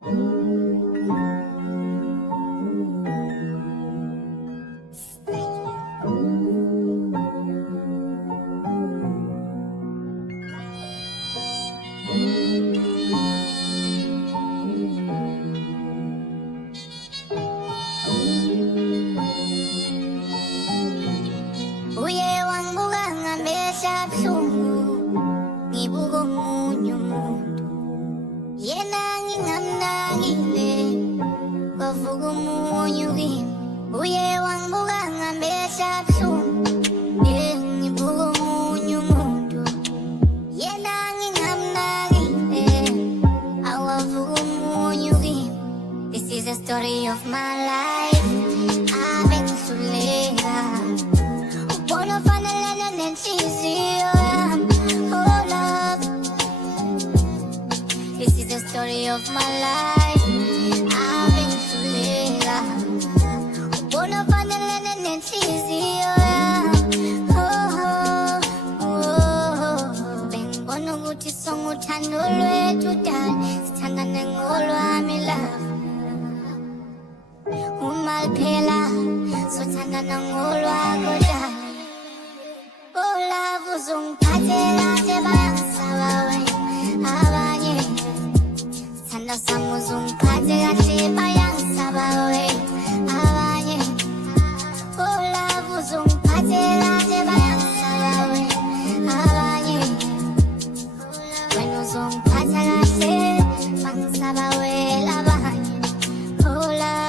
Uye wanguka ngamehla buhlungu ngibuka omunye umuntu yena ngingamnakile kwavuka omunye ukimi uye wanguka ngamehla buhlungu ngibuka omunye umuntu yena ngingamnakile awavuka omunye ukimi. This is the story of my life. Ave ngihluleka ubona fanelene nenhliziyo yami. Oh love, this is the story of my life. Ave ngihluleka ubona fanelene nenhliziyo yami. Bengibona ukuthi songuthando lwethu dala sithandane ngolwami love. Uma liphela sothandana ngolwakho dala. Oh love, uzungiphathe kahle bayangisaba wena abanye. Sithanda sami uzungiphathe kahle bayangisaba wena abanye. Oh love, uzungiphathe kahle bayangisaba wena abanye. Wena uzungiphatha kahle bangisaba wena abanye. Oh love.